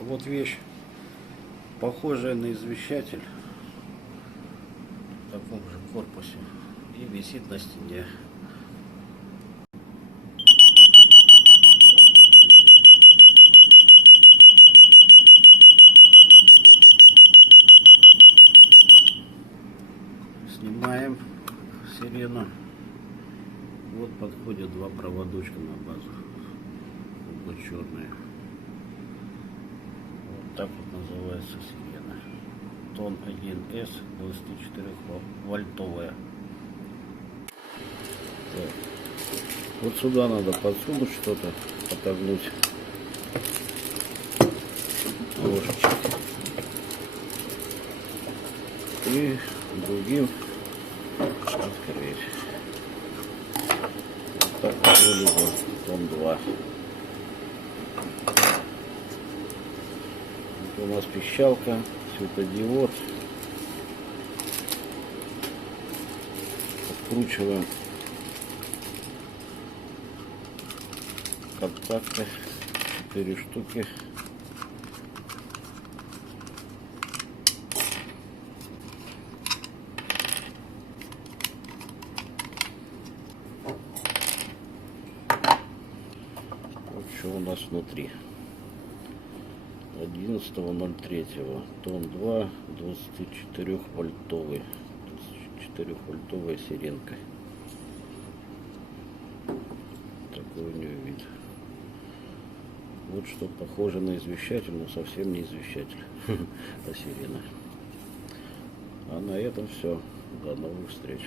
Вот вещь, похожая на извещатель, в таком же корпусе, и висит на стене. Снимаем сирену. Вот подходят два проводочка на базу, оба черные. Вот так вот называется сирена. Тон 1С, 24-вольтовая. Вот сюда надо подсунуть что-то, отогнуть ложечку. И другим открыть. Вот так вот вылезал тон 2. Вот у нас пищалка, светодиод. Откручиваем контакты, 4 штуки. Вот что у нас внутри. 11.03. Тон 2, 24-вольтовый. 24-вольтовая сиренка. Такой у нее вид. Вот что похоже на извещатель, но совсем не извещатель, а сирена. А на этом все. До новых встреч.